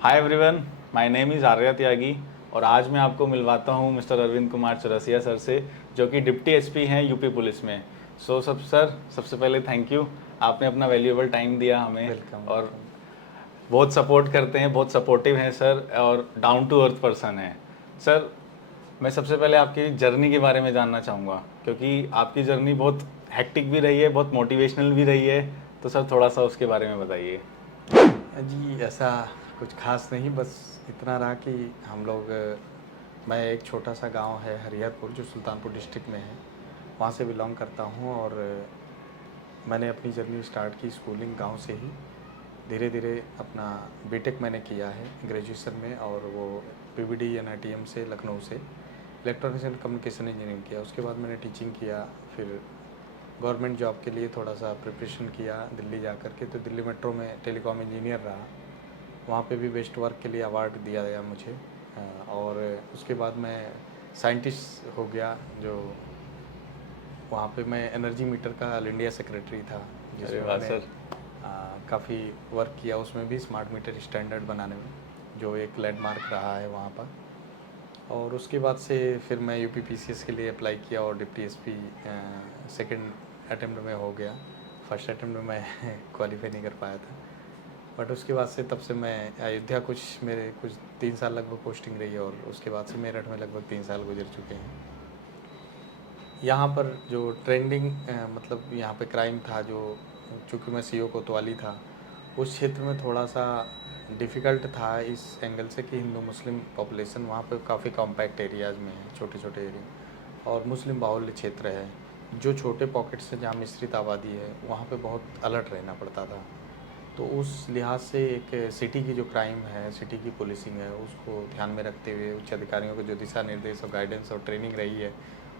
Hi everyone, my name is Arya Tyagi और आज मैं आपको मिलवाता हूँ मिस्टर अरविंद कुमार चौरसिया सर से, जो कि डिप्टी एसपी हैं यूपी पुलिस में। सबसे पहले थैंक यू, आपने अपना वैल्यूएबल टाइम दिया हमें वेलकम और वेलकम। बहुत सपोर्ट करते हैं, बहुत सपोर्टिव हैं सर और डाउन टू अर्थ पर्सन हैं सर। मैं सबसे पहले आपकी जर्नी के बारे में जानना चाहूँगा, क्योंकि आपकी जर्नी बहुत हेक्टिक भी रही है, बहुत मोटिवेशनल भी रही है। तो सर थोड़ा सा उसके बारे में बताइए। जी, ऐसा कुछ खास नहीं, बस इतना रहा कि हम लोग मैं एक छोटा सा गांव है हरिहरपुर, जो सुल्तानपुर डिस्ट्रिक्ट में है, वहाँ से बिलोंग करता हूँ। और मैंने अपनी जर्नी स्टार्ट की स्कूलिंग गांव से ही। धीरे धीरे अपना बीटेक मैंने किया है ग्रेजुएशन में, और वो पीवीडी एनआईटीएम से, लखनऊ से इलेक्ट्रॉनिक्स एंड कम्युनिकेशन इंजीनियरिंग किया। उसके बाद मैंने टीचिंग किया, फिर गवर्नमेंट जॉब के लिए थोड़ा सा प्रिपरेशन किया दिल्ली जा कर के। तो दिल्ली मेट्रो में टेलीकॉम इंजीनियर रहा, वहाँ पे भी बेस्ट वर्क के लिए अवार्ड दिया गया मुझे। और उसके बाद मैं साइंटिस्ट हो गया, जो वहाँ पे मैं एनर्जी मीटर का ऑल इंडिया सेक्रेटरी था, अरे जिसमें वाह मैंने सर। काफ़ी वर्क किया, उसमें भी स्मार्ट मीटर स्टैंडर्ड बनाने में, जो एक लैंडमार्क रहा है वहाँ पर। और उसके बाद से फिर मैं यूपी पीसीएस के लिए अप्लाई किया और डिप्टी एसपी सेकंड अटेम्प्ट में हो गया। फर्स्ट अटेम्प्ट में मैं क्वालिफाई नहीं कर पाया था। बट उसके बाद से तब से मैं अयोध्या कुछ 3 साल लगभग पोस्टिंग रही है, और उसके बाद से मेरठ में लगभग 3 साल गुजर चुके हैं। यहाँ पर जो ट्रेंडिंग मतलब यहाँ पे क्राइम था, जो चूँकि मैं सीओ कोतवाली था, उस क्षेत्र में थोड़ा सा डिफ़िकल्ट था इस एंगल से कि हिंदू मुस्लिम पॉपुलेशन वहाँ पे काफ़ी कॉम्पैक्ट एरियाज़ में है, छोटे छोटे एरिया, और मुस्लिम बाहुल्य क्षेत्र है। जो छोटे पॉकेट्स हैं जहाँ मिश्रित आबादी है, वहाँ पे बहुत अलर्ट रहना पड़ता था। तो उस लिहाज से एक सिटी की जो क्राइम है, सिटी की पुलिसिंग है, उसको ध्यान में रखते हुए उच्च अधिकारियों को जो दिशा निर्देश और गाइडेंस और ट्रेनिंग रही है,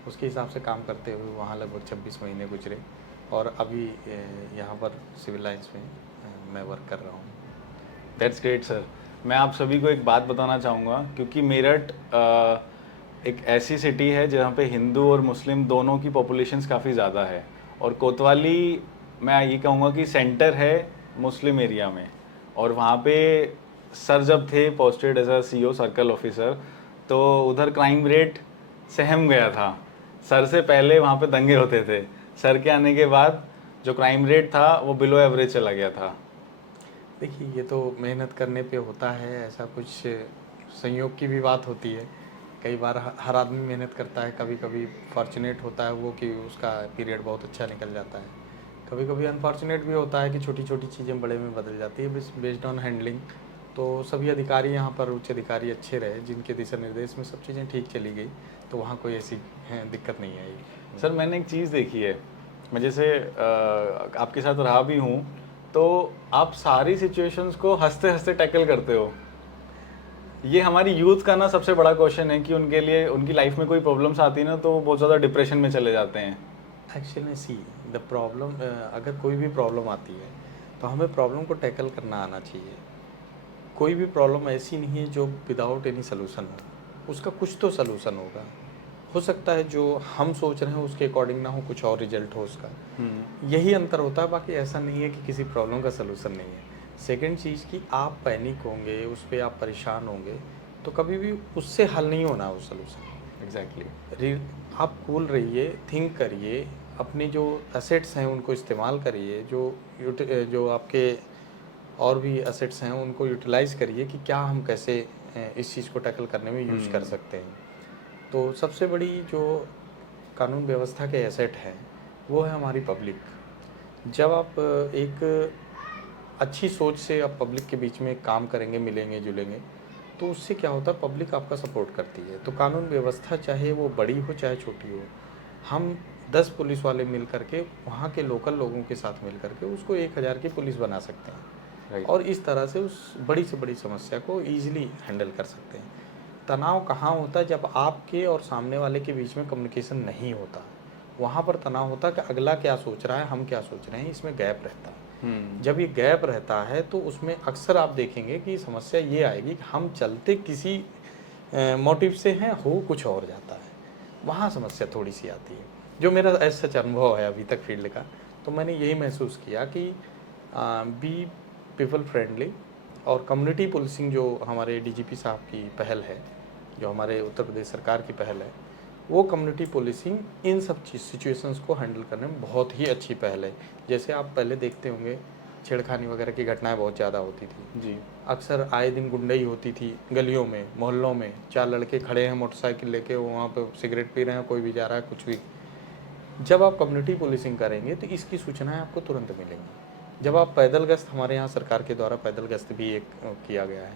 उसके हिसाब से काम करते हुए वहाँ लगभग 26 महीने गुजरे। और अभी यहाँ पर सिविल लाइंस में मैं वर्क कर रहा हूँ। That's great sir. मैं आप सभी को एक बात बताना चाहूँगा, क्योंकि मेरठ एक ऐसी सिटी है जहाँ पे हिंदू और मुस्लिम दोनों की पॉपुलेशंस काफ़ी ज़्यादा है, और कोतवाली मैं ये कहूँगा कि सेंटर है मुस्लिम एरिया में। और वहाँ पे सर जब थे posted as a CO circle officer, तो उधर क्राइम रेट सहम गया था। सर से पहले वहाँ पे दंगे होते थे, सर के आने के बाद जो क्राइम रेट था वो बिलो एवरेज चला गया था। देखिए, ये तो मेहनत करने पे होता है, ऐसा कुछ संयोग की भी बात होती है। कई बार हर आदमी मेहनत करता है, कभी कभी फॉर्चुनेट होता है वो कि उसका पीरियड बहुत अच्छा निकल जाता है। कभी कभी अनफॉर्चुनेट भी होता है कि छोटी छोटी चीज़ें बड़े में बदल जाती है, बेस्ड ऑन हैंडलिंग। तो सभी अधिकारी यहाँ पर उच्च अधिकारी अच्छे रहे, जिनके दिशा निर्देश में सब चीज़ें ठीक चली गई, तो वहाँ कोई ऐसी दिक्कत नहीं आई। सर मैंने एक चीज़ देखी है, मैं जैसे आपके साथ रहा भी हूँ, तो आप सारी सिचुएशंस को हंसते हंसते टैकल करते हो। ये हमारी यूथ का ना सबसे बड़ा क्वेश्चन है कि उनके लिए उनकी लाइफ में कोई प्रॉब्लम्स आती है ना, तो वो बहुत ज़्यादा डिप्रेशन में चले जाते हैं। एक्चुअली में सी द प्रॉब्लम, अगर कोई भी प्रॉब्लम आती है तो हमें प्रॉब्लम को टैकल करना आना चाहिए। कोई भी प्रॉब्लम ऐसी नहीं है जो विदाउट एनी सलूशन हो, उसका कुछ तो सलूशन होगा। हो सकता है जो हम सोच रहे हैं उसके अकॉर्डिंग ना हो, कुछ और रिजल्ट हो उसका। यही अंतर होता है, बाकी ऐसा नहीं है कि किसी प्रॉब्लम का सलूशन नहीं है। सेकंड चीज़ कि आप पैनिक होंगे, उस पर आप परेशान होंगे, तो कभी भी उससे हल नहीं होना वो सलूशन। एग्जैक्टली। आप कूल रहिए, थिंक करिए, अपने जो एसेट्स हैं उनको इस्तेमाल करिए, जो आपके और भी एसेट्स हैं उनको यूटिलाइज़ करिए कि क्या हम कैसे इस चीज़ को टैकल करने में यूज़ कर सकते हैं। तो सबसे बड़ी जो कानून व्यवस्था के एसेट हैं वो है हमारी पब्लिक। जब आप एक अच्छी सोच से आप पब्लिक के बीच में काम करेंगे, मिलेंगे जुलेंगे, तो उससे क्या होता है, पब्लिक आपका सपोर्ट करती है। तो कानून व्यवस्था चाहे वो बड़ी हो चाहे छोटी हो, हम 10 पुलिस वाले मिल करके, वहाँ के लोकल लोगों के साथ मिल करके उसको 1000 की पुलिस बना सकते हैं। राइट। और इस तरह से उस बड़ी से बड़ी समस्या को ईजिली हैंडल कर सकते हैं। तनाव कहाँ होता है, जब आपके और सामने वाले के बीच में कम्युनिकेशन नहीं होता, वहाँ पर तनाव होता है कि अगला क्या सोच रहा है, हम क्या सोच रहे हैं, इसमें गैप रहता है। जब ये गैप रहता है तो उसमें अक्सर आप देखेंगे कि समस्या ये आएगी कि हम चलते किसी मोटिव से हैं, हो कुछ और जाता है, वहाँ समस्या थोड़ी सी आती है। जो मेरा ऐसा सच अनुभव है अभी तक फील्ड का, तो मैंने यही महसूस किया कि बी पीपल फ्रेंडली, और कम्युनिटी पुलिसिंग जो हमारे डीजीपी साहब की पहल है, जो हमारे उत्तर प्रदेश सरकार की पहल है, वो कम्युनिटी पुलिसिंग इन सब सिचुएशंस को हैंडल करने में बहुत ही अच्छी पहल है। जैसे आप पहले देखते होंगे छेड़खानी वगैरह की घटनाएं बहुत ज़्यादा होती थी जी। अक्सर आए दिन गुंडई होती थी गलियों में, मोहल्लों में, 4 लड़के खड़े हैं मोटरसाइकिल लेके, वो वहाँ पे सिगरेट पी रहे हैं, कोई भी जा रहा है, कुछ भी। जब आप कम्युनिटी पुलिसिंग करेंगे तो इसकी सूचनाएं आपको तुरंत मिलेंगी। जब आप पैदल गश्त, हमारे यहाँ सरकार के द्वारा पैदल गश्त भी एक किया गया है,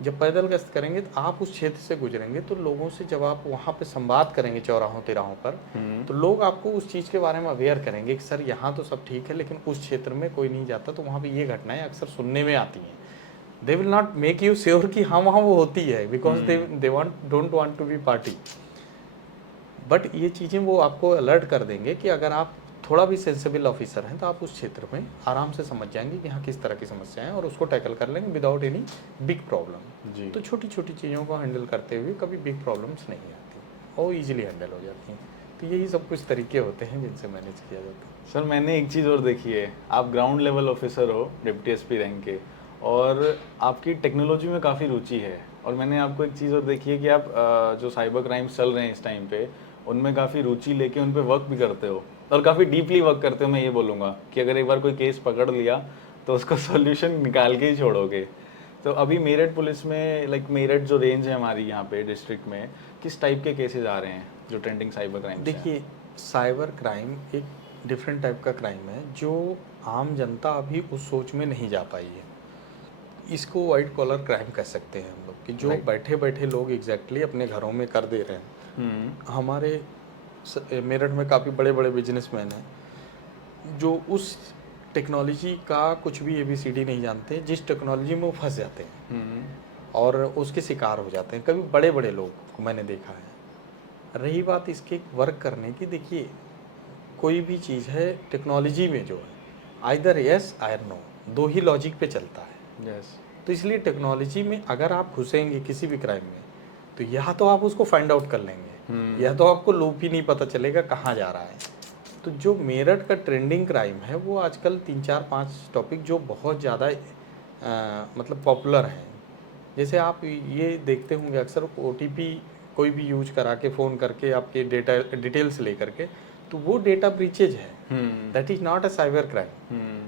जब पैदल गश्त करेंगे तो आप उस क्षेत्र से गुजरेंगे तो लोगों से जब आप वहाँ पे संवाद करेंगे चौराहों तिराहों पर, तो लोग आपको उस चीज़ के बारे में अवेयर करेंगे कि सर यहाँ तो सब ठीक है लेकिन उस क्षेत्र में कोई नहीं जाता, तो वहाँ पे ये घटनाएं अक्सर सुनने में आती हैं। They will not make you sure कि हाँ वहाँ वो होती है, because they don't want to be party, but ये चीज़ें वो आपको अलर्ट कर देंगे कि अगर आप थोड़ा भी सेंसिबल ऑफिसर हैं तो आप उस क्षेत्र में आराम से समझ जाएंगे कि हाँ किस तरह की समस्या है और उसको टैकल कर लेंगे विदाउट एनी बिग प्रॉब्लम। जी। तो छोटी छोटी चीज़ों को हैंडल करते हुए कभी बिग प्रॉब्लम्स नहीं आती और ईजिली हैंडल हो जाती हैं। तो यही सब कुछ तरीके होते हैं जिनसे मैनेज किया जाता है। सर मैंने एक चीज़ और देखी है, आप ग्राउंड लेवल ऑफिसर हो, डिप्टी एसपी रैंक के, और आपकी टेक्नोलॉजी में काफ़ी रुचि है, और मैंने आपको एक चीज़ और देखी है कि आप जो साइबर क्राइम्स चल रहे हैं इस टाइम पे, उनमें काफ़ी रुचि लेके उन पे वर्क भी करते हो, और काफ़ी डीपली वर्क करते हो। मैं ये बोलूँगा कि अगर एक बार कोई केस पकड़ लिया तो उसका सॉल्यूशन निकाल के ही छोड़ोगे। तो अभी मेरठ पुलिस में, लाइक मेरठ जो रेंज है हमारी यहाँ पे डिस्ट्रिक्ट में, किस टाइप के केसेस आ रहे हैं जो ट्रेंडिंग साइबर क्राइम? देखिए, साइबर क्राइम एक डिफरेंट टाइप का क्राइम है जो आम जनता अभी उस सोच में नहीं जा पाई है। इसको वाइट कॉलर क्राइम कह सकते हैं हम लोग, कि जो बैठे बैठे लोग एग्जैक्टली अपने घरों में कर दे रहे हैं। हमारे मेरठ में काफ़ी बड़े बड़े बिजनेसमैन हैं जो उस टेक्नोलॉजी का कुछ भी ABCD नहीं जानते, जिस टेक्नोलॉजी में वो फंस जाते हैं और उसके शिकार हो जाते हैं। कभी बड़े बड़े लोग को मैंने देखा है। रही बात इसके वर्क करने की, देखिए कोई भी चीज़ है टेक्नोलॉजी में जो है आइदर यस आयर नो, दो ही लॉजिक पे चलता है। यस। तो इसलिए टेक्नोलॉजी में अगर आप घुसेंगे किसी भी क्राइम में, तो या तो आप उसको फाइंड आउट कर लेंगे या तो आपको लूप ही नहीं पता चलेगा कहाँ जा रहा है। तो जो मेरठ का ट्रेंडिंग क्राइम है वो आजकल 3 4 5 टॉपिक जो बहुत ज़्यादा मतलब पॉपुलर हैं। जैसे आप ये देखते होंगे अक्सर OTP कोई भी यूज करा के फ़ोन करके आपके डेटा डिटेल्स ले करके, तो वो डेटा ब्रीचेज है, that is not a cyber crime,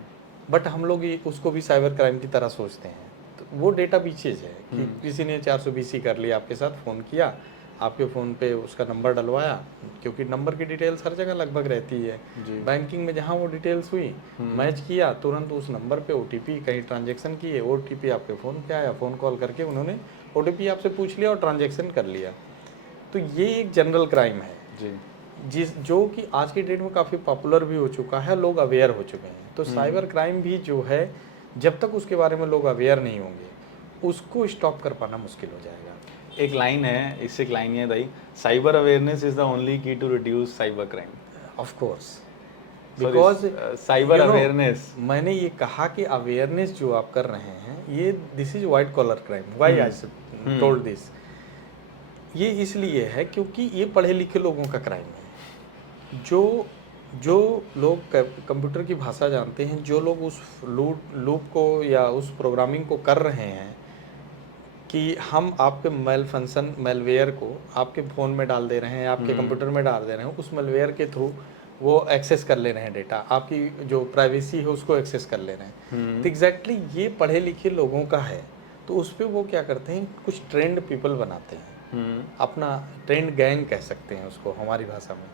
but हम लोग उसको भी साइबर क्राइम की तरह सोचते हैं। तो वो डेटा ब्रीचेज है कि किसी ने 420 कर लिया, आपके साथ फ़ोन किया, आपके फ़ोन पे उसका नंबर डलवाया, क्योंकि नंबर की डिटेल्स हर जगह लगभग रहती है। बैंकिंग में जहाँ वो डिटेल्स हुई मैच किया, तुरंत उस नंबर पे OTP, कहीं ट्रांजैक्शन किए, OTP आपके फ़ोन पे आया, फ़ोन कॉल करके उन्होंने OTP आपसे पूछ लिया और ट्रांजैक्शन कर लिया। तो ये एक जनरल क्राइम है जी, जो कि आज की डेट में काफ़ी पॉपुलर भी हो चुका है, लोग अवेयर हो चुके हैं। तो साइबर क्राइम भी जो है, जब तक उसके बारे में लोग अवेयर नहीं होंगे उसको स्टॉप कर पाना मुश्किल हो जाएगा। एक लाइन है, इससे एक लाइन है दाई, cyber awareness is the only key to reduce cyber crime. Of course, because cyber awareness, मैंने ये कहा कि अवेयरनेस जो आप कर रहे हैं, ये this is white collar crime. Why I told this, ये इसलिए है क्योंकि ये पढ़े लिखे लोगों का क्राइम है। जो लोग कंप्यूटर की भाषा जानते हैं, जो लोग उस लूप को या उस प्रोग्रामिंग को कर रहे हैं कि हम आपके मेलवेयर को आपके फ़ोन में डाल दे रहे हैं, आपके कंप्यूटर में डाल दे रहे हैं, उस मेलवेयर के थ्रू वो एक्सेस कर ले रहे हैं डेटा, आपकी जो प्राइवेसी है उसको एक्सेस कर ले रहे हैं। तो एग्जैक्टली ये पढ़े लिखे लोगों का है। तो उस पर वो क्या करते हैं, कुछ ट्रेंड पीपल बनाते हैं, अपना ट्रेंड गैंग कह सकते हैं उसको हमारी भाषा में।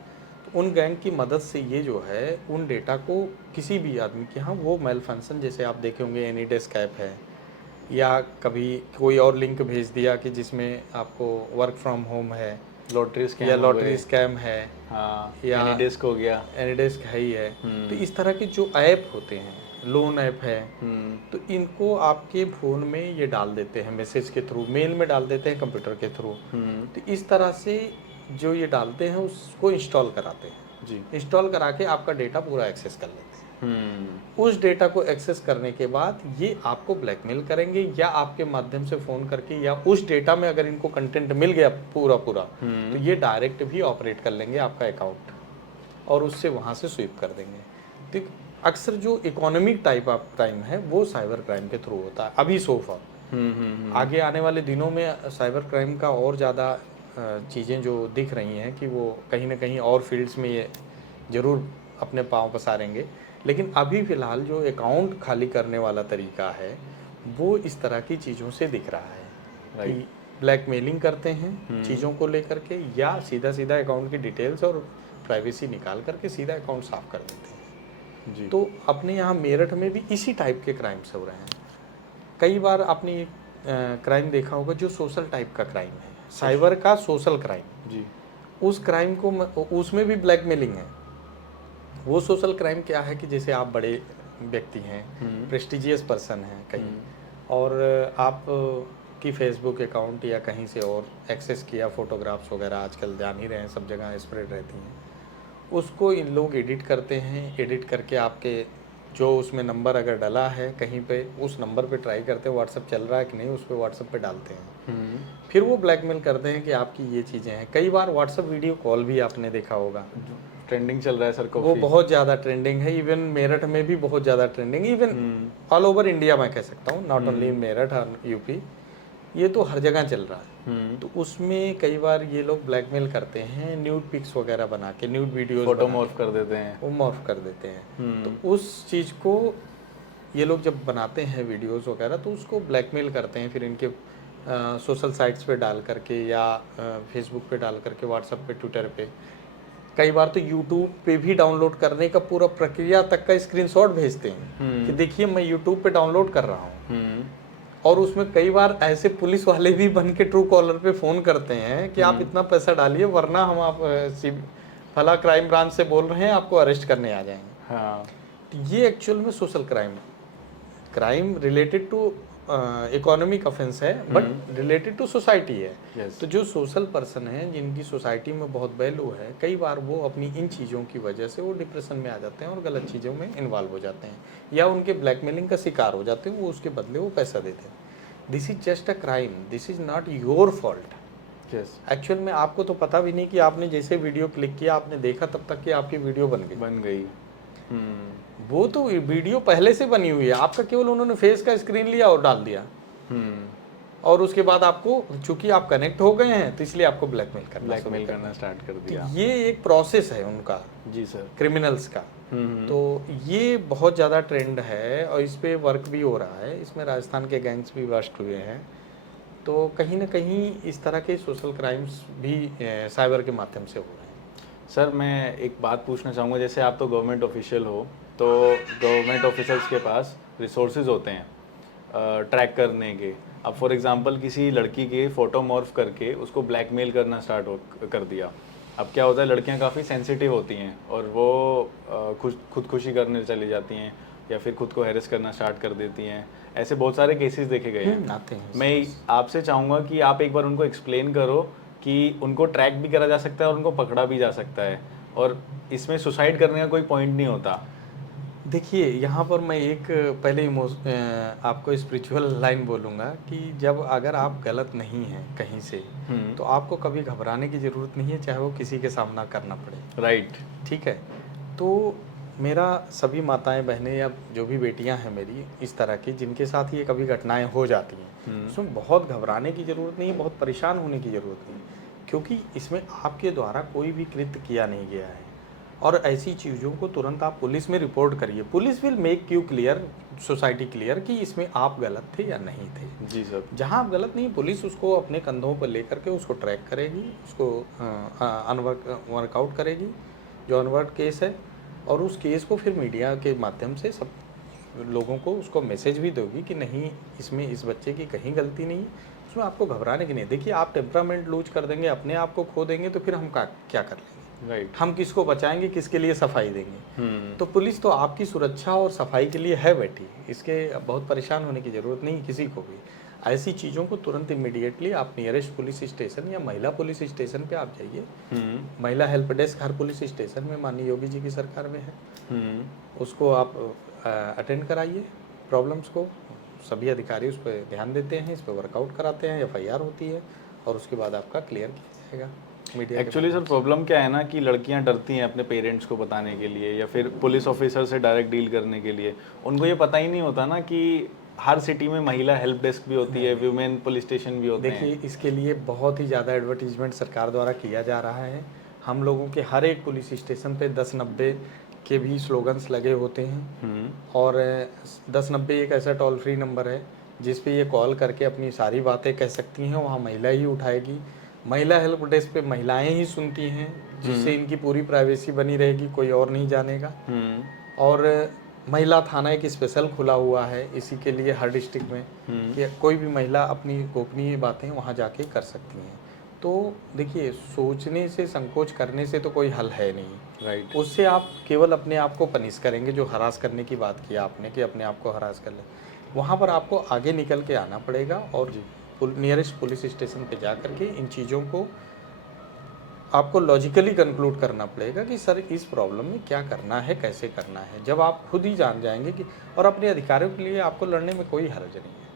तो उन गैंग की मदद से ये जो है उन डेटा को किसी भी आदमी के यहाँ वो मेल फंक्शन, जैसे आप देखे होंगे एनीडेस्क ऐप है, या कभी कोई और लिंक भेज दिया कि जिसमें आपको वर्क फ्रॉम होम है, लॉटरी स्कैम है, या एनीडेस्क हो गया, एनीडेस्क है ही है। तो इस तरह के जो ऐप होते हैं, लोन ऐप है, तो इनको आपके फ़ोन में ये डाल देते हैं मैसेज के थ्रू, मेल में डाल देते हैं, कंप्यूटर के थ्रू। तो इस तरह से जो ये डालते हैं उसको इंस्टॉल कराते हैं जी, इंस्टॉल करा के आपका डेटा पूरा एक्सेस कर लेते हैं। उस डेटा को एक्सेस करने के बाद ये आपको ब्लैकमेल करेंगे, या आपके माध्यम से फ़ोन करके, या उस डेटा में अगर इनको कंटेंट मिल गया पूरा तो ये डायरेक्ट भी ऑपरेट कर लेंगे आपका अकाउंट और उससे वहाँ से स्वीप कर देंगे। तो अक्सर जो इकोनॉमिक टाइप ऑफ क्राइम है वो साइबर क्राइम के थ्रू होता है अभी सो फार। आगे आने वाले दिनों में साइबर क्राइम का और ज़्यादा चीज़ें जो दिख रही हैं कि वो कहीं ना कहीं और फील्ड्स में ये ज़रूर अपने पाँव पसारेंगे, लेकिन अभी फ़िलहाल जो अकाउंट खाली करने वाला तरीका है वो इस तरह की चीज़ों से दिख रहा है कि ब्लैकमेलिंग करते हैं चीज़ों को लेकर के, या सीधा सीधा अकाउंट की डिटेल्स और प्राइवेसी निकाल करके सीधा अकाउंट साफ कर देते हैं जी। तो अपने यहाँ मेरठ में भी इसी टाइप के क्राइम्स हो रहे हैं। कई बार आपने क्राइम देखा होगा जो सोशल टाइप का क्राइम है, साइबर का सोशल क्राइम। जी। उस क्राइम को उसमें भी ब्लैकमेलिंग है। वो सोशल क्राइम क्या है कि जैसे आप बड़े व्यक्ति हैं, प्रेस्टिजियस पर्सन हैं कहीं, और आप की फेसबुक अकाउंट या कहीं से और एक्सेस किया, फोटोग्राफ्स वगैरह आजकल जान ही रहे हैं, सब जगह स्प्रेड रहती हैं, उसको इन लोग एडिट करते हैं। एडिट करके आपके जो उसमें नंबर अगर डला है कहीं पे, उस नंबर पे ट्राई करते हैं, व्हाट्सअप चल रहा है कि नहीं, उस पर व्हाट्सअप पे डालते हैं। फिर वो ब्लैकमेल करते हैं कि आपकी ये चीज़ें हैं। कई बार व्हाट्सअप वीडियो कॉल भी आपने देखा होगा, ट्रेंडिंग चल रहा है सर, वो बहुत ज़्यादा ट्रेंडिंग है। इवन मेरठ में भी बहुत ज़्यादा trending, even all over India मैं कह सकता हूँ, नॉट ओनली इन मेरठ और यूपी, ये तो हर जगह चल रहा है। तो उसमें कई बार ये लोग ब्लैकमेल करते हैं, न्यूड पिक्स वगैरह बना के, न्यूड वीडियोस फोटो मॉर्फ कर देते हैं, वो मॉर्फ कर देते हैं। तो उस चीज़ को ये लोग जब बनाते हैं वीडियोस वगैरह, तो उसको ब्लैकमेल करते हैं, फिर इनके सोशल साइट्स पे डाल करके या फेसबुक पे डाल करके, व्हाट्सएप पे, ट्विटर पे, कई बार तो यूट्यूब पे भी डाउनलोड करने का पूरा प्रक्रिया तक का स्क्रीनशॉट भेजते हैं कि देखिए मैं यूट्यूब पे डाउनलोड कर रहा हूँ। और उसमें कई बार ऐसे पुलिस वाले भी बन के ट्रू कॉलर पे फ़ोन करते हैं कि आप इतना पैसा डालिए वरना हम आप फला क्राइम ब्रांच से बोल रहे हैं, आपको अरेस्ट करने आ जाएंगे। हाँ। तो ये एक्चुअल में social crime related to economic offence है, बट रिलेटेड टू सोसाइटी है। Yes. तो जो सोशल पर्सन है जिनकी सोसाइटी में बहुत वैल्यू है, कई बार वो अपनी इन चीज़ों की वजह से वो डिप्रेशन में आ जाते हैं और गलत चीज़ों में इन्वॉल्व हो जाते हैं, या उनके ब्लैकमेलिंग का शिकार हो जाते हैं, वो उसके बदले वो पैसा देते हैं। This is just a crime, this is not your fault. Actual में आपको तो पता भी नहीं कि आपने जैसे वीडियो क्लिक किया, आपने देखा तब तक कि आपकी वीडियो बन गई। वो तो वीडियो पहले से बनी हुई है, आपका केवल उन्होंने फेस का स्क्रीन लिया और डाल दिया, और उसके बाद आपको, चूंकि आप कनेक्ट हो गए हैं तो इसलिए आपको ब्लैकमेल करना स्टार्ट कर दिया। तो ये एक प्रोसेस है उनका, जी सर, क्रिमिनल्स का। तो ये बहुत ज़्यादा ट्रेंड है और इस पे वर्क भी हो रहा है। इसमें राजस्थान के गैंग्स भी बस्ट हुए हैं। तो कहीं ना कहीं इस तरह के सोशल क्राइम्स भी साइबर के माध्यम से हो रहे हैं। सर मैं एक बात पूछना चाहूँगा, जैसे आप तो गवर्नमेंट ऑफिशियल हो, तो गवर्नमेंट ऑफिसर्स के पास रिसोर्सेज होते हैं ट्रैक करने के। अब फॉर एग्जांपल किसी लड़की के फ़ोटो मॉर्फ करके उसको ब्लैकमेल करना कर दिया। अब क्या होता है, लड़कियां काफ़ी सेंसिटिव होती हैं और वो खुदकुशी करने चली जाती हैं या फिर खुद को हैरेस करना स्टार्ट कर देती हैं। ऐसे बहुत सारे केसेस देखे गए हैं। आते हैं। मैं आपसे चाहूँगा कि आप एक बार उनको एक्सप्लेन करो कि उनको ट्रैक भी करा जा सकता है और उनको पकड़ा भी जा सकता है, और इसमें सुसाइड करने का कोई पॉइंट नहीं होता। देखिए यहाँ पर मैं एक पहले आपको स्पिरिचुअल लाइन बोलूँगा कि जब अगर आप गलत नहीं हैं कहीं से, तो आपको कभी घबराने की ज़रूरत नहीं है, चाहे वो किसी के सामना करना पड़े। राइट। ठीक है। तो मेरा सभी माताएं बहनें या जो भी बेटियां हैं मेरी इस तरह की, जिनके साथ ये कभी घटनाएं हो जाती हैं, उसमें बहुत घबराने की ज़रूरत नहीं है, बहुत परेशान होने की ज़रूरत नहीं, क्योंकि इसमें आपके द्वारा कोई भी कृत्य किया नहीं गया है। और ऐसी चीज़ों को तुरंत आप पुलिस में रिपोर्ट करिए। Police will make you clear, society clear कि इसमें आप गलत थे या नहीं थे। जी सर। जहाँ आप गलत नहीं, पुलिस उसको अपने कंधों पर लेकर के उसको ट्रैक करेगी, उसको वर्कआउट करेगी जो अनवर्ड केस है, और उस केस को फिर मीडिया के माध्यम से सब लोगों को उसको मैसेज भी दोगी कि नहीं, इसमें इस बच्चे की कहीं गलती नहीं है, उसमें आपको घबराने की नहीं। देखिए आप टेम्परामेंट लूज कर देंगे, अपने आप को खो देंगे, तो फिर हम क्या कर लेंगे। राइट। हम किसको बचाएंगे, किसके लिए सफाई देंगे। तो पुलिस तो आपकी सुरक्षा और सफाई के लिए है बैठी, इसके बहुत परेशान होने की ज़रूरत नहीं किसी को भी। ऐसी चीज़ों को तुरंत इमीडिएटली आप नियरेस्ट पुलिस स्टेशन या महिला पुलिस स्टेशन पे आप जाइए। महिला हेल्प डेस्क हर पुलिस स्टेशन में माननीय योगी जी की सरकार में है, उसको आप अटेंड कराइए प्रॉब्लम्स को। सभी अधिकारी उस पर ध्यान देते हैं, इस पर वर्कआउट कराते हैं, FIR होती है और उसके बाद आपका क्लियर किया जाएगा। मीडिया के एक्चुअली सर प्रॉब्लम क्या है ना कि लड़कियां डरती हैं अपने पेरेंट्स को बताने के लिए या फिर पुलिस ऑफिसर से डायरेक्ट डील करने के लिए। उनको ये पता ही नहीं होता ना कि हर सिटी में महिला हेल्प डेस्क भी होती है, वुमेन पुलिस स्टेशन भी होते हैं। देखिए, इसके लिए बहुत ही ज़्यादा एडवर्टीजमेंट सरकार द्वारा किया जा रहा है। हम लोगों के हर एक पुलिस स्टेशन पे 1090 के भी स्लोगन्स लगे होते हैं। और 1090 एक ऐसा टोल फ्री नंबर है जिस पे ये कॉल करके अपनी सारी बातें कह सकती हैं, वहाँ महिला ही उठाएगी। महिला हेल्प डेस्क पे महिलाएं ही सुनती हैं, जिससे इनकी पूरी प्राइवेसी बनी रहेगी, कोई और नहीं जानेगा। और महिला थाना एक स्पेशल खुला हुआ है इसी के लिए हर डिस्ट्रिक्ट में, कि कोई भी महिला अपनी गोपनीय बातें वहाँ जाके कर सकती हैं। तो देखिए, सोचने से, संकोच करने से तो कोई हल है नहीं। राइट। उससे आप केवल अपने आप को पनिश करेंगे। जो हरास करने की बात की आपने कि अपने आप को हरास कर ले, वहाँ पर आपको आगे निकल के आना पड़ेगा और नियरेस्ट पुलिस स्टेशन पे जा करके इन चीज़ों को आपको लॉजिकली कंक्लूड करना पड़ेगा कि सर इस प्रॉब्लम में क्या करना है, कैसे करना है। जब आप खुद ही जान जाएंगे कि, और अपने अधिकारों के लिए आपको लड़ने में कोई हर्ज नहीं है।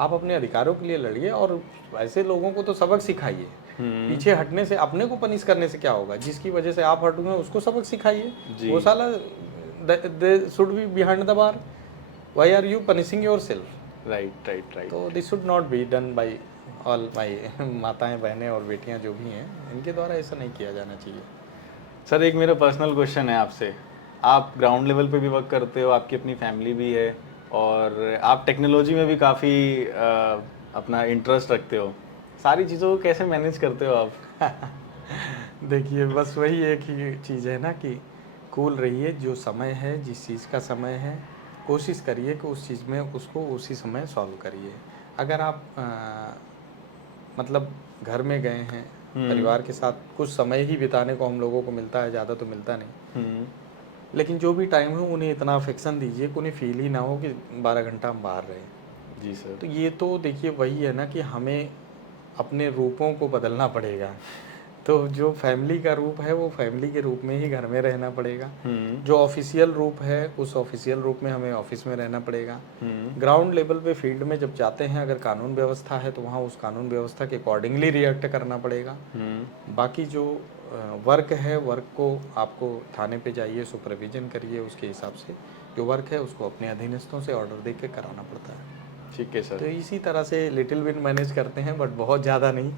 आप अपने अधिकारों के लिए लड़िए और ऐसे लोगों को तो सबक सिखाइए। पीछे हटने से, अपने को पनिश करने से क्या होगा? जिसकी वजह से आप हटोगे उसको सबक सिखाइए। वो साला they should be behind the bars, why are you punishing yourself? Right right right. तो this should not be done by all my माताएं, बहनें और बेटियां जो भी हैं, इनके द्वारा ऐसा नहीं किया जाना चाहिए। सर एक मेरा पर्सनल क्वेश्चन है आपसे। आप ग्राउंड लेवल पे भी वर्क करते हो, आपकी अपनी फैमिली भी है और आप टेक्नोलॉजी में भी काफ़ी अपना इंटरेस्ट रखते हो, सारी चीज़ों को कैसे मैनेज करते हो आप? देखिए, बस वही एक ही चीज़ है ना कि कूल रहिए। जो समय है, जिस चीज़ का समय है, कोशिश करिए कि उस चीज़ में उसको उसी समय सॉल्व करिए। अगर आप मतलब घर में गए हैं, परिवार के साथ कुछ समय ही बिताने को हम लोगों को मिलता है, ज़्यादा तो मिलता नहीं, लेकिन जो भी टाइम है उन्हें इतना अफेक्शन दीजिए कि उन्हें फील ही ना हो कि 12 घंटा हम बाहर रहे। जी सर। तो ये तो देखिए वही है ना कि हमें अपने रूपों को बदलना पड़ेगा। तो जो फैमिली का रूप है वो फैमिली के रूप में ही घर में रहना पड़ेगा। जो ऑफिशियल रूप है उस ऑफिशियल रूप में हमें ऑफिस में रहना पड़ेगा। ग्राउंड लेवल पे फील्ड में जब जाते हैं, अगर कानून व्यवस्था है तो वहाँ उस कानून व्यवस्था के अकॉर्डिंगली रिएक्ट करना पड़ेगा। बाकी जो वर्क है, वर्क को आपको थाने पे जाइए, सुपरविजन करिए, उसके हिसाब से जो वर्क है उसको अपने अधीनस्थों से ऑर्डर दे के कराना पड़ता है। ठीक है सर। तो इसी तरह से लिटिल बिट मैनेज करते हैं, बट बहुत ज़्यादा नहीं।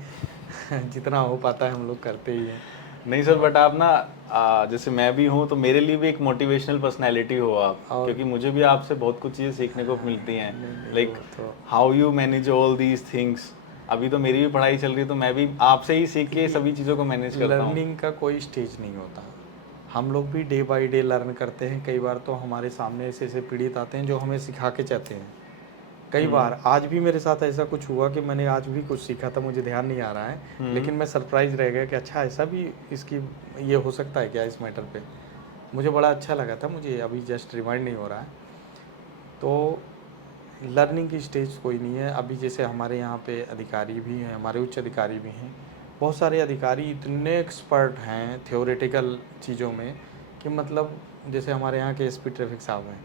जितना हो पाता है हम लोग करते ही हैं। नहीं सर, बट आप ना जैसे मैं भी हूँ तो मेरे लिए भी एक मोटिवेशनल पर्सनैलिटी हो आप, क्योंकि मुझे भी आपसे बहुत कुछ चीज़ें सीखने को मिलती हैं। Like how you manage all these things. अभी तो मेरी भी पढ़ाई चल रही है तो मैं भी आपसे ही सीख के सभी चीज़ों को मैनेज करता हूँ। लर्निंग का कोई स्टेज नहीं होता। हम लोग भी डे बाय डे लर्न करते हैं। कई बार तो हमारे सामने ऐसे ऐसे पीड़ित आते हैं जो हमें सिखा के चाहते हैं। कई बार आज भी मेरे साथ ऐसा कुछ हुआ कि मैंने आज भी कुछ सीखा था, मुझे ध्यान नहीं आ रहा है, लेकिन मैं सरप्राइज रह गया कि अच्छा ऐसा भी इसकी ये हो सकता है क्या इस मैटर पे। मुझे बड़ा अच्छा लगा था, मुझे अभी जस्ट रिमाइंड नहीं हो रहा है। तो लर्निंग की स्टेज कोई नहीं है। अभी जैसे हमारे यहाँ पे अधिकारी भी हैं, हमारे उच्च अधिकारी भी हैं, बहुत सारे अधिकारी इतने एक्सपर्ट हैं थियोरेटिकल चीज़ों में कि मतलब जैसे हमारे यहाँ के एसपी ट्रैफिक साहब हैं,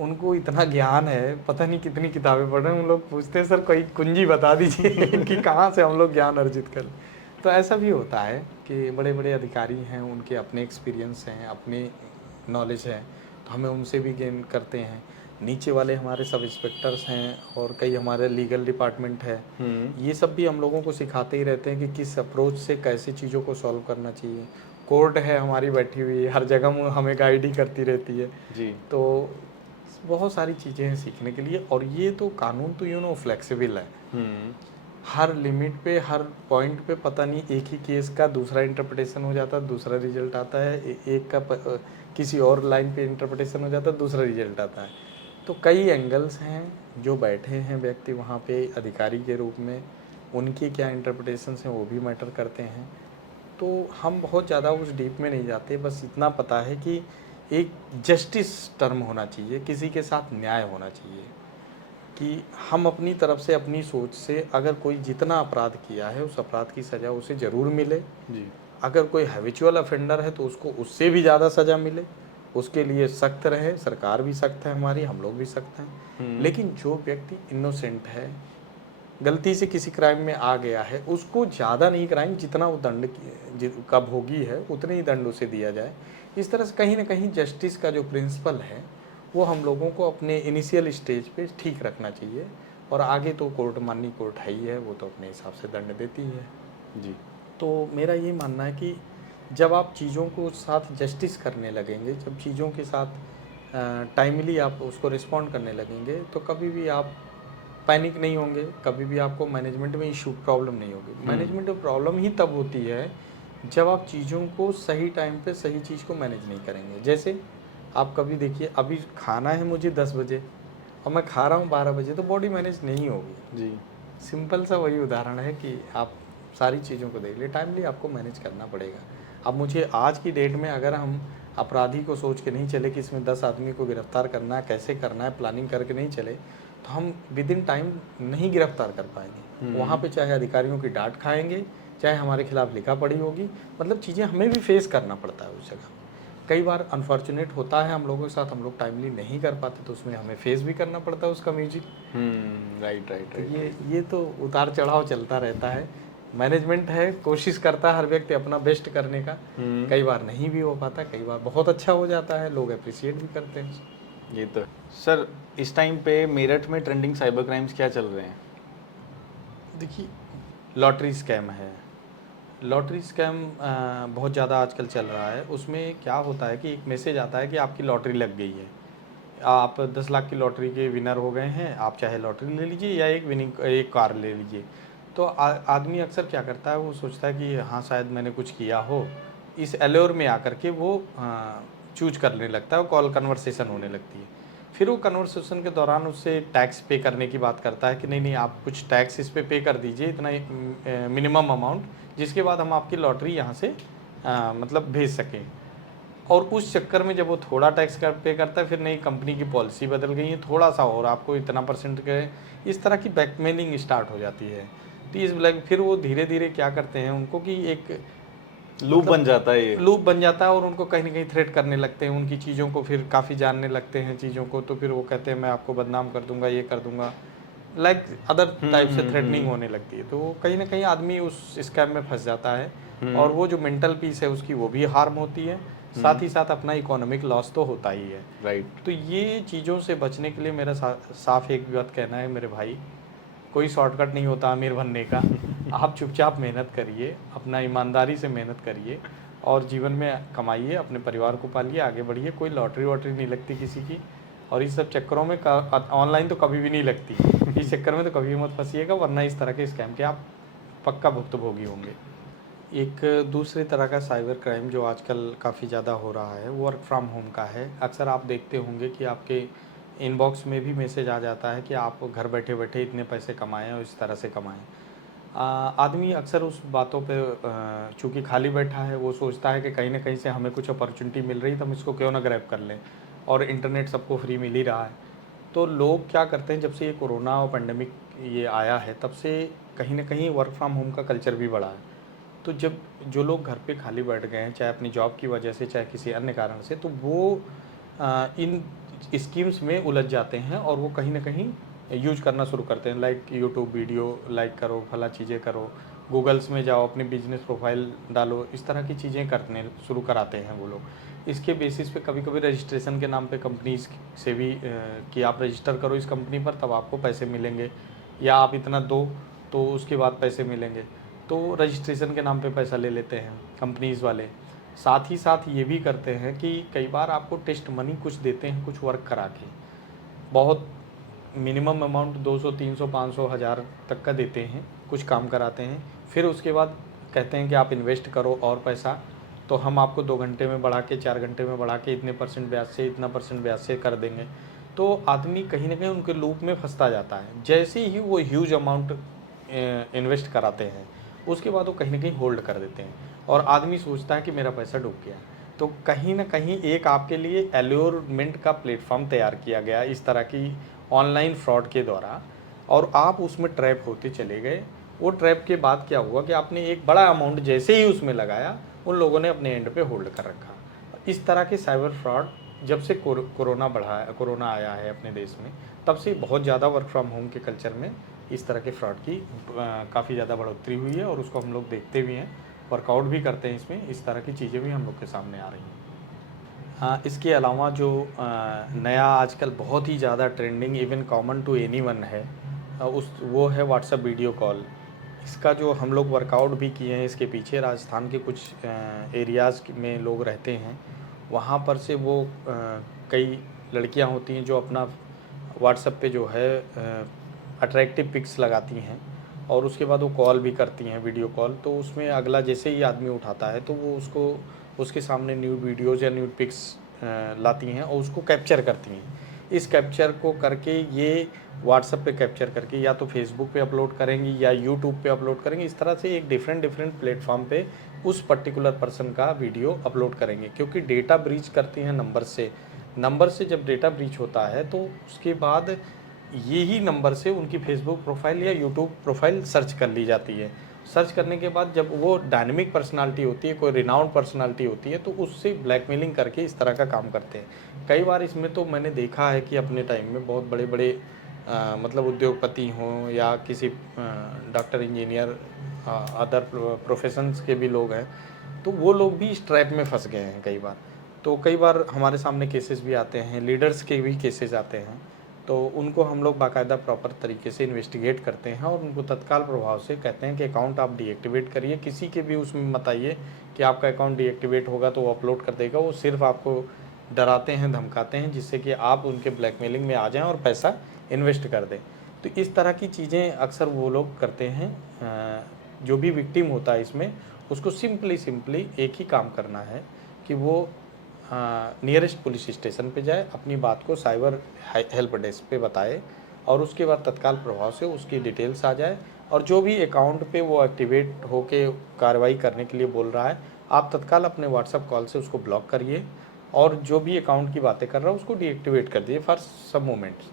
उनको इतना ज्ञान है, पता नहीं कितनी किताबें पढ़ रहे हैं। उन लोग पूछते हैं सर कोई कुंजी बता दीजिए कि कहाँ से हम लोग ज्ञान अर्जित करें। तो ऐसा भी होता है कि बड़े बड़े अधिकारी हैं, उनके अपने एक्सपीरियंस हैं, अपनी नॉलेज है, तो हमें उनसे भी गेन करते हैं। नीचे वाले हमारे सब इंस्पेक्टर्स हैं और कई हमारे लीगल डिपार्टमेंट है, ये सब भी हम लोगों को सिखाते ही रहते हैं कि किस अप्रोच से कैसे चीज़ों को सॉल्व करना चाहिए। कोर्ट है हमारी बैठी हुई, हर जगह हमें गाइड ही करती रहती है जी। तो बहुत सारी चीज़ें हैं सीखने के लिए। और ये तो कानून तो फ्लेक्सिबल है। हर लिमिट पे, हर पॉइंट पे पता नहीं एक ही केस का दूसरा इंटरप्रिटेशन हो जाता है, दूसरा रिजल्ट आता है। एक का किसी और लाइन पे इंटरप्रिटेशन हो जाता है, दूसरा रिजल्ट आता है। तो कई एंगल्स हैं जो बैठे हैं व्यक्ति वहाँ पे अधिकारी के रूप में, उनके क्या इंटरप्रिटेशंस हैं वो भी मैटर करते हैं। तो हम बहुत ज़्यादा उस डीप में नहीं जाते, बस इतना पता है कि एक जस्टिस टर्म होना चाहिए, किसी के साथ न्याय होना चाहिए कि हम अपनी तरफ से, अपनी सोच से, अगर कोई जितना अपराध किया है उस अपराध की सज़ा उसे ज़रूर मिले जी। अगर कोई हैबिचुअल अफेंडर है तो उसको उससे भी ज़्यादा सज़ा मिले, उसके लिए सख्त रहे। सरकार भी सख्त है हमारी, हम लोग भी सख्त हैं। लेकिन जो व्यक्ति इनोसेंट है, गलती से किसी क्राइम में आ गया है, उसको ज़्यादा नहीं कराएं, जितना वो दंड का भोगी है उतने ही दंड उसे दिया जाए। इस तरह से कहीं ना कहीं जस्टिस का जो प्रिंसिपल है वो हम लोगों को अपने इनिशियल स्टेज पे ठीक रखना चाहिए, और आगे तो कोर्ट, माननीय कोर्ट है ही है, वो तो अपने हिसाब से दंड देती ही है। जी। तो मेरा ये मानना है कि जब आप चीज़ों को साथ जस्टिस करने लगेंगे, जब चीज़ों के साथ टाइमली आप उसको रिस्पॉन्ड करने लगेंगे, तो कभी भी आप पैनिक नहीं होंगे, कभी भी आपको मैनेजमेंट में इशू प्रॉब्लम नहीं होगी। मैनेजमेंट में प्रॉब्लम ही तब होती है जब आप चीज़ों को सही टाइम पे सही चीज़ को मैनेज नहीं करेंगे। जैसे आप कभी देखिए, अभी खाना है मुझे 10 बजे और मैं खा रहा हूँ 12 बजे, तो बॉडी मैनेज नहीं होगी। जी। सिंपल सा वही उदाहरण है कि आप सारी चीज़ों को देख लिए, टाइमली आपको मैनेज करना पड़ेगा। अब मुझे आज की डेट में अगर हम अपराधी को सोच के नहीं चले कि इसमें 10 आदमी को गिरफ्तार करना है, कैसे करना है, प्लानिंग करके नहीं चले, तो हम विद इन टाइम नहीं गिरफ्तार कर पाएंगे। वहाँ पे चाहे अधिकारियों की डांट खाएंगे, चाहे हमारे खिलाफ लिखा पड़ी होगी, मतलब चीज़ें हमें भी फेस करना पड़ता है उस जगह। कई बार अनफॉर्चुनेट होता है हम लोगों के साथ, हम लोग टाइमली नहीं कर पाते, तो उसमें हमें फेस भी करना पड़ता है उसका म्यूजिक। राइट राइट तो राइट। ये तो उतार चढ़ाव चलता रहता है। मैनेजमेंट है, कोशिश करता है हर व्यक्ति अपना बेस्ट करने का। कई बार नहीं भी हो पाता, कई बार बहुत अच्छा हो जाता है, लोग अप्रिशिएट भी करते हैं। ये तो सर, इस टाइम पे मेरठ में ट्रेंडिंग साइबर क्राइम्स क्या चल रहे हैं? देखिए, लॉटरी स्कैम है। लॉटरी स्कैम बहुत ज़्यादा आजकल चल रहा है। उसमें क्या होता है कि एक मैसेज आता है कि आपकी लॉटरी लग गई है, आप 10 लाख की लॉटरी के विनर हो गए हैं, आप चाहे लॉटरी ले लीजिए या एक कार ले लीजिए। तो आदमी अक्सर क्या करता है, वो सोचता है कि हाँ शायद मैंने कुछ किया हो, इस एल्योर में आकर के वो चूज करने लगता है, कॉल कन्वर्सेशन होने लगती है। फिर वो कन्वर्सेशन के दौरान उससे टैक्स पे करने की बात करता है कि नहीं नहीं, आप कुछ टैक्स इस पे कर दीजिए, इतना मिनिमम अमाउंट, जिसके बाद हम आपकी लॉटरी यहाँ से मतलब भेज सकें। और उस चक्कर में जब वो थोड़ा टैक्स पे करता है, फिर नई कंपनी की पॉलिसी बदल गई है, थोड़ा सा और आपको इतना परसेंट के, इस तरह की बैकमेलिंग स्टार्ट हो जाती है। तो इस फिर वो धीरे धीरे क्या करते हैं उनको कि एक लूप बन जाता है, ये लूप बन जाता है, और उनको कहीं ना कहीं थ्रेट करने लगते हैं, उनकी चीज़ों को फिर काफ़ी जानने लगते हैं चीज़ों को, तो फिर वो कहते हैं मैं आपको बदनाम कर दूंगा, ये कर दूंगा, लाइक अदर टाइप से थ्रेटनिंग होने लगती है। तो कहीं ना कहीं आदमी उस स्कैम में फंस जाता है, और वो जो मेंटल पीस है उसकी वो भी हार्म होती है, साथ ही साथ अपना इकोनॉमिक लॉस तो होता ही है। राइट। तो ये चीज़ों से बचने के लिए मेरा साफ एक बात कहना है मेरे भाई, कोई शॉर्टकट नहीं होता अमीर बनने का। आप चुपचाप मेहनत करिए, अपना ईमानदारी से मेहनत करिए, और जीवन में कमाइए, अपने परिवार को पालिए, आगे बढ़िए। कोई लॉटरी वॉटरी नहीं लगती किसी की, और इस सब चक्करों में ऑनलाइन तो कभी भी नहीं लगती, इस चक्कर में तो कभी मत फंसिएगा, वरना इस तरह के स्कैम के आप पक्का भुक्तभोगी होंगे। एक दूसरे तरह का साइबर क्राइम जो आजकल काफ़ी ज़्यादा हो रहा है, वर्क फ्रॉम होम का है। अक्सर आप देखते होंगे कि आपके इनबॉक्स में भी मैसेज आ जाता है कि आप घर बैठे बैठे इतने पैसे कमाएं और इस तरह से कमाएं। आदमी अक्सर उस बातों पे चूँकि खाली बैठा है, वो सोचता है कि कहीं ना कहीं से हमें कुछ अपॉर्चुनिटी मिल रही, तो हम इसको क्यों ना ग्रैब कर लें, और इंटरनेट सबको फ्री मिल ही रहा है। तो लोग क्या करते हैं, जब से ये कोरोना और पेंडेमिक ये आया है, तब से कहीं ना कहीं वर्क फ्रॉम होम का कल्चर भी बढ़ा है। तो जब जो लोग घर पे खाली बैठ गए हैं, चाहे अपनी जॉब की वजह से, चाहे किसी अन्य कारण से, तो वो इन स्कीम्स में उलझ जाते हैं, और वो कहीं ना कहीं यूज करना शुरू करते हैं, लाइक यूट्यूब वीडियो लाइक करो, फला चीज़ें करो, गूगल्स में जाओ, अपनी बिजनेस प्रोफाइल डालो, इस तरह की चीज़ें करने शुरू कराते हैं वो लोग। इसके बेसिस पे कभी कभी रजिस्ट्रेशन के नाम पे कंपनीज से भी कि आप रजिस्टर करो इस कंपनी पर, तब आपको पैसे मिलेंगे, या आप इतना दो तो उसके बाद पैसे मिलेंगे। तो रजिस्ट्रेशन के नाम पे पैसा ले लेते हैं कंपनीज़ वाले। साथ ही साथ ये भी करते हैं कि कई बार आपको टेस्ट मनी कुछ देते हैं, कुछ वर्क करा के, बहुत मिनिमम अमाउंट 200, 300, 500, 1000 तक का देते हैं, कुछ काम कराते हैं। फिर उसके बाद कहते हैं कि आप इन्वेस्ट करो और पैसा, तो हम आपको 2 घंटे में बढ़ा के, 4 घंटे में बढ़ा के, इतने परसेंट ब्याज से, इतना परसेंट ब्याज से कर देंगे। तो आदमी कहीं ना कहीं उनके लूप में फंसता जाता है। जैसे ही वो ह्यूज अमाउंट इन्वेस्ट कराते हैं, उसके बाद वो कहीं ना कहीं होल्ड कर देते हैं, और आदमी सोचता है कि मेरा पैसा डूब गया। तो कहीं ना कहीं एक आपके लिए एल्योरमेंट का प्लेटफॉर्म तैयार किया गया इस तरह की ऑनलाइन फ्रॉड के द्वारा, और आप उसमें ट्रैप होते चले गए। वो ट्रैप के बाद क्या हुआ कि आपने एक बड़ा अमाउंट जैसे ही उसमें लगाया, उन लोगों ने अपने एंड पे होल्ड कर रखा। इस तरह के साइबर फ्रॉड जब से कोरोना आया है अपने देश में, तब से बहुत ज़्यादा वर्क फ्रॉम होम के कल्चर में इस तरह के फ्रॉड की काफ़ी ज़्यादा बढ़ोतरी हुई है और उसको हम लोग देखते भी हैं, वर्कआउट भी करते हैं इसमें, इस तरह की चीज़ें भी हम लोग के सामने आ रही हैं। हाँ, इसके अलावा जो नया आजकल बहुत ही ज़्यादा trending even common to anyone है, उस वो है व्हाट्सएप वीडियो कॉल। इसका जो हम लोग वर्कआउट भी किए हैं, इसके पीछे राजस्थान के कुछ एरियाज़ में लोग रहते हैं, वहाँ पर से वो कई लड़कियाँ होती हैं जो अपना व्हाट्सएप पे जो है अट्रैक्टिव पिक्स लगाती हैं और उसके बाद वो कॉल भी करती हैं, वीडियो कॉल। तो उसमें अगला जैसे ही आदमी उठाता है तो वो उसको उसके सामने न्यूड वीडियोज़ या न्यूड पिक्स लाती हैं और उसको कैप्चर करती हैं। इस कैप्चर को करके ये व्हाट्सएप पे कैप्चर करके या तो फेसबुक पे अपलोड करेंगी या यूट्यूब पे अपलोड करेंगी। इस तरह से एक डिफरेंट प्लेटफॉर्म पे उस पर्टिकुलर पर्सन का वीडियो अपलोड करेंगे, क्योंकि डेटा ब्रीच करती हैं नंबर से जब डेटा ब्रीच होता है तो उसके बाद यही नंबर से उनकी फेसबुक प्रोफाइल या यूट्यूब प्रोफाइल सर्च कर ली जाती है। सर्च करने के बाद जब वो डायनेमिक पर्सनालिटी होती है, कोई रिनाउंड पर्सनालिटी होती है, तो उससे ब्लैकमेलिंग करके इस तरह का काम करते हैं। कई बार इसमें तो मैंने देखा है कि अपने टाइम में बहुत बड़े बड़े मतलब उद्योगपति हों या किसी डॉक्टर, इंजीनियर, अदर प्रोफेशंस के भी लोग हैं, तो वो लोग भी इस ट्रैप में फंस गए हैं कई बार। तो कई बार हमारे सामने केसेस भी आते हैं, लीडर्स के भी केसेस आते हैं, तो उनको हम लोग बाकायदा प्रॉपर तरीके से इन्वेस्टिगेट करते हैं और उनको तत्काल प्रभाव से कहते हैं कि अकाउंट आप डीएक्टिवेट करिए। किसी के भी उसमें मत आइए कि आपका अकाउंट डीएक्टिवेट होगा तो वो अपलोड कर देगा। वो सिर्फ आपको डराते हैं, धमकाते हैं, जिससे कि आप उनके ब्लैकमेलिंग में आ जाएं और पैसा इन्वेस्ट कर दें। तो इस तरह की चीज़ें अक्सर वो लोग करते हैं। जो भी विक्टिम होता है इसमें, उसको सिंपली एक ही काम करना है कि वो नियरेस्ट पुलिस स्टेशन पे जाए, अपनी बात को साइबर हेल्प डेस्क पे बताए और उसके बाद तत्काल प्रभाव से उसकी डिटेल्स आ जाए और जो भी अकाउंट पे वो एक्टिवेट होके कार्रवाई करने के लिए बोल रहा है, आप तत्काल अपने व्हाट्सएप कॉल से उसको ब्लॉक करिए और जो भी अकाउंट की बातें कर रहा है उसको डीएक्टिवेट कर दिए फॉर सम मोमेंट्स।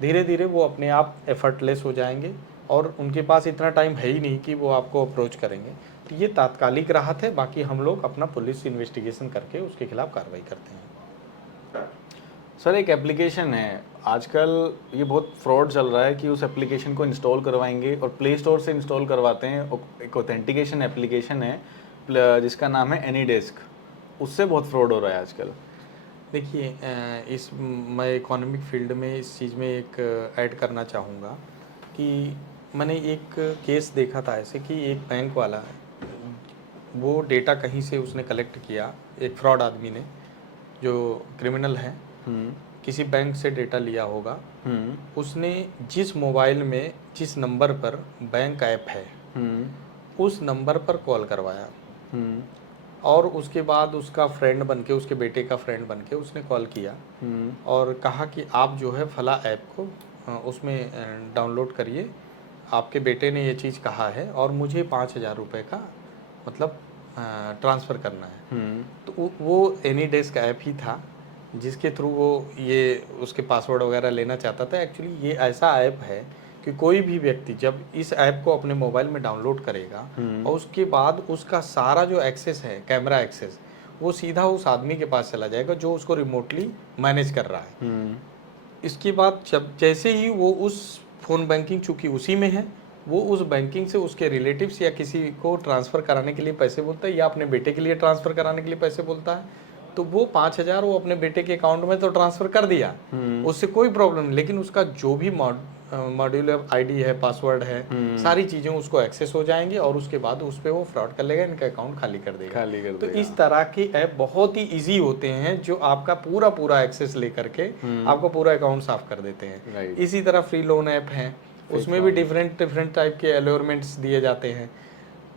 धीरे धीरे वो अपने आप एफर्टलेस हो जाएंगे और उनके पास इतना टाइम है ही नहीं कि वो आपको अप्रोच करेंगे। तो ये तात्कालिक राहत है, बाकी हम लोग अपना पुलिस इन्वेस्टिगेशन करके उसके खिलाफ कार्रवाई करते हैं। सर एक एप्लीकेशन है आजकल, ये बहुत फ्रॉड चल रहा है कि उस एप्लीकेशन को इंस्टॉल करवाएंगे और प्ले स्टोर से इंस्टॉल करवाते हैं। एक ऑथेंटिकेशन एप्लीकेशन है जिसका नाम है एनीडेस्क, उससे बहुत फ्रॉड हो रहा है आजकल। देखिए, मैं इकोनॉमिक फील्ड में इस चीज़ में एक ऐड करना चाहूँगा कि मैंने एक केस देखा था ऐसे कि एक बैंक वाला वो डेटा कहीं से उसने कलेक्ट किया, एक फ्रॉड आदमी ने जो क्रिमिनल है, किसी बैंक से डेटा लिया होगा। उसने जिस मोबाइल में जिस नंबर पर बैंक ऐप है उस नंबर पर कॉल करवाया और उसके बाद उसका फ्रेंड बनके, उसके बेटे का फ्रेंड बनके उसने कॉल किया और कहा कि आप जो है फला ऐप को उसमें डाउनलोड करिए, आपके बेटे ने ये चीज़ कहा है और मुझे 5,000 रुपये का मतलब ट्रांसफ़र करना है। तो वो एनीडेस्क ऐप ही था जिसके थ्रू वो ये उसके पासवर्ड वगैरह लेना चाहता था। एक्चुअली ये ऐसा ऐप है कि कोई भी व्यक्ति जब इस ऐप को अपने मोबाइल में डाउनलोड करेगा और उसके बाद उसका सारा जो एक्सेस है, कैमरा एक्सेस, वो सीधा उस आदमी के पास चला जाएगा जो उसको रिमोटली मैनेज कर रहा है। इसके बाद जब जैसे ही वो उस फ़ोन बैंकिंग चूँकि उसी में है, वो उस बैंकिंग से उसके रिलेटिव्स या किसी को ट्रांसफ़र कराने के लिए पैसे बोलता है या अपने बेटे के लिए ट्रांसफ़र कराने के लिए पैसे बोलता है, तो वो 5,000 वो अपने बेटे के अकाउंट में तो ट्रांसफ़र कर दिया, उससे कोई प्रॉब्लम नहीं। लेकिन उसका जो भी मॉड्यूलर आईडी है, पासवर्ड है, सारी चीज़ें उसको एक्सेस हो जाएंगी और उसके बाद उस पर वो फ्रॉड कर लेगा, इनका अकाउंट खाली कर देगा। तो इस तरह के ऐप बहुत ही ईजी होते हैं जो आपका पूरा एक्सेस लेकर के आपका पूरा अकाउंट साफ कर देते हैं। इसी तरह फ्री लोन ऐप हैं, उसमें भी डिफरेंट टाइप के एलोरमेंट्स दिए जाते हैं।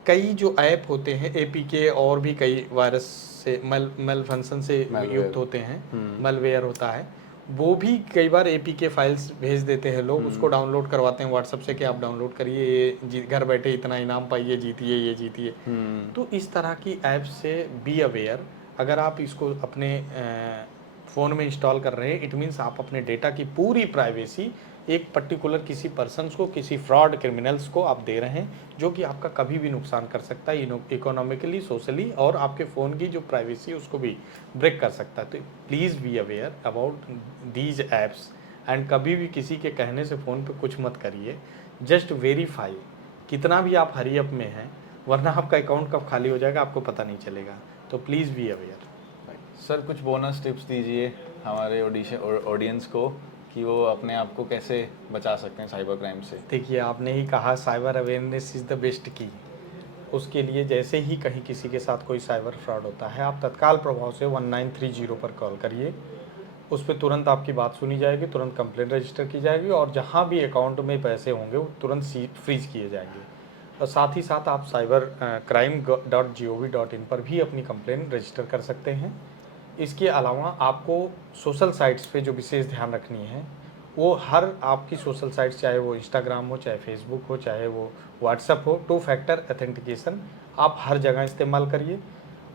कई जो ऐप होते हैं एपीके और भी कई वायरस से मेल फंक्शन से युक्त होते हैं, मैलवेयर होता है, वो भी कई बार एपीके फाइल्स भेज देते हैं लोग, उसको डाउनलोड करवाते हैं व्हाट्सएप से कि आप डाउनलोड करिए, ये घर बैठे इतना इनाम पाइए, जीतिए, ये जीतिए। तो इस तरह की ऐप से बी अवेयर। अगर आप इसको अपने फ़ोन में इंस्टॉल कर रहे हैं, इट मीन्स आप अपने डेटा की पूरी प्राइवेसी एक पर्टिकुलर किसी पर्सन्स को, किसी फ्रॉड क्रिमिनल्स को आप दे रहे हैं, जो कि आपका कभी भी नुकसान कर सकता है इकोनॉमिकली, सोशली, और आपके फ़ोन की जो प्राइवेसी है उसको भी ब्रेक कर सकता है। तो please be aware about these apps and कभी भी किसी के कहने से फ़ोन पे कुछ मत करिए। जस्ट वेरीफाई, कितना भी आप हरी अप में हैं, वरना आपका अकाउंट कब खाली हो जाएगा आपको पता नहीं चलेगा। तो प्लीज़ बी अवेयर। सर कुछ बोनस टिप्स दीजिए हमारे ऑडियंस को कि वो अपने आप को कैसे बचा सकते हैं साइबर क्राइम से। देखिए, आपने ही कहा cyber awareness is the best की। उसके लिए जैसे ही कहीं किसी के साथ कोई साइबर फ्रॉड होता है, आप तत्काल प्रभाव से 1930 पर कॉल करिए। उस पर तुरंत आपकी बात सुनी जाएगी, तुरंत कंप्लेंट रजिस्टर की जाएगी और जहाँ भी अकाउंट में पैसे होंगे वो तुरंत फ्रीज किए जाएंगे। और साथ ही साथ आप cybercrime.gov.in पर भी अपनी कंप्लेंट रजिस्टर कर सकते हैं। इसके अलावा आपको सोशल साइट्स पे जो विशेष ध्यान रखनी है, वो हर आपकी सोशल साइट्स, चाहे वो इंस्टाग्राम हो, चाहे फेसबुक हो, चाहे वो व्हाट्सअप हो, 2 फैक्टर ऑथेंटिकेशन आप हर जगह इस्तेमाल करिए।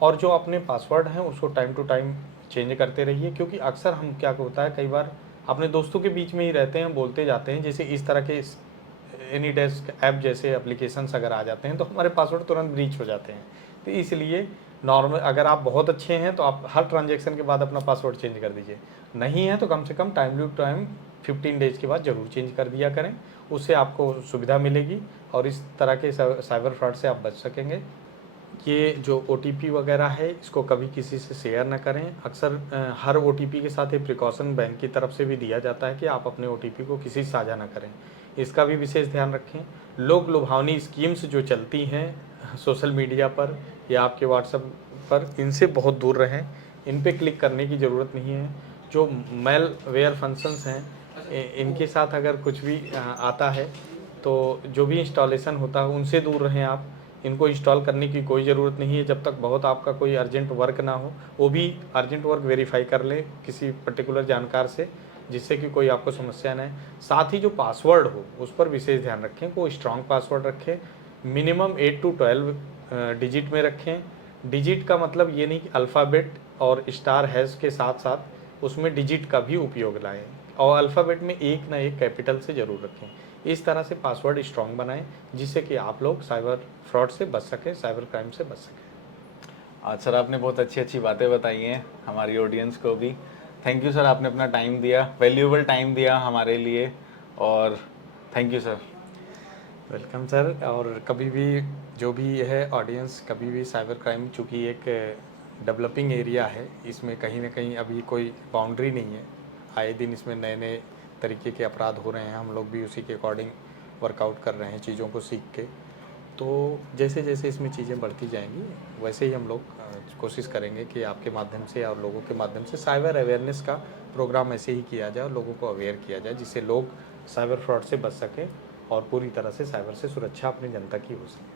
और जो अपने पासवर्ड हैं उसको टाइम टू टाइम चेंज करते रहिए, क्योंकि अक्सर हम क्या होता है, कई बार अपने दोस्तों के बीच में ही रहते हैं, बोलते जाते हैं, जैसे इस तरह के एनी डेस्क ऐप जैसे एप्लीकेशंस अगर आ जाते हैं तो हमारे पासवर्ड तुरंत ब्रीच हो जाते हैं। तो इसलिए नॉर्मल, अगर आप बहुत अच्छे हैं तो आप हर ट्रांजैक्शन के बाद अपना पासवर्ड चेंज कर दीजिए, नहीं है तो कम से कम टाइम टू टाइम 15 डेज़ के बाद ज़रूर चेंज कर दिया करें। उससे आपको सुविधा मिलेगी और इस तरह के साइबर फ्रॉड से आप बच सकेंगे। ये जो OTP वगैरह है इसको कभी किसी से शेयर ना करें। अक्सर हर OTP के साथ एक प्रिकॉशन बैंक की तरफ से भी दिया जाता है कि आप अपने OTP को किसी से साझा ना करें, इसका भी विशेष ध्यान रखें। लोग लुभावनी स्कीम्स जो चलती हैं सोशल मीडिया पर या आपके व्हाट्सएप पर, इनसे बहुत दूर रहें। इन पे क्लिक करने की ज़रूरत नहीं है। जो मेलवेयर फंक्शंस हैं इनके साथ अगर कुछ भी आता है तो जो भी इंस्टॉलेशन होता है उनसे दूर रहें आप। इनको इंस्टॉल करने की कोई ज़रूरत नहीं है जब तक बहुत आपका कोई अर्जेंट वर्क ना हो। वो भी अर्जेंट वर्क वेरीफाई कर लें किसी पर्टिकुलर जानकार से, जिससे कि कोई आपको समस्या ना है। साथ ही जो पासवर्ड हो उस पर विशेष ध्यान रखें, को स्ट्रॉन्ग पासवर्ड रखें, मिनिमम 8 to 12 डिजिट में रखें। डिजिट का मतलब ये नहीं कि अल्फ़ाबेट और स्टार हैश के साथ साथ उसमें डिजिट का भी उपयोग लाएं, और अल्फ़ाबेट में एक ना एक कैपिटल से ज़रूर रखें। इस तरह से पासवर्ड स्ट्रॉन्ग बनाएं जिससे कि आप लोग साइबर फ्रॉड से बच सकें, साइबर क्राइम से बच सकें। आज सर आपने बहुत अच्छी अच्छी बातें बताई हैं हमारी ऑडियंस को भी। थैंक यू सर, आपने अपना टाइम दिया, वैल्यूएबल टाइम दिया हमारे लिए, और thank you sir. Welcome sir. और कभी भी जो भी है ऑडियंस, कभी भी साइबर क्राइम चूँकि एक डेवलपिंग एरिया है, इसमें कहीं ना कहीं अभी कोई बाउंड्री नहीं है। आए दिन इसमें नए नए तरीके के अपराध हो रहे हैं, हम लोग भी उसी के अकॉर्डिंग वर्कआउट कर रहे हैं चीज़ों को सीख के। तो जैसे जैसे इसमें चीज़ें बढ़ती जाएंगी वैसे ही हम लोग कोशिश करेंगे कि आपके माध्यम से और लोगों के माध्यम से साइबर अवेयरनेस का प्रोग्राम ऐसे ही किया जाए और लोगों को अवेयर किया जाए, जिससे लोग साइबर फ्रॉड से बच सकें और पूरी तरह से साइबर से सुरक्षा अपनी जनता की हो सके।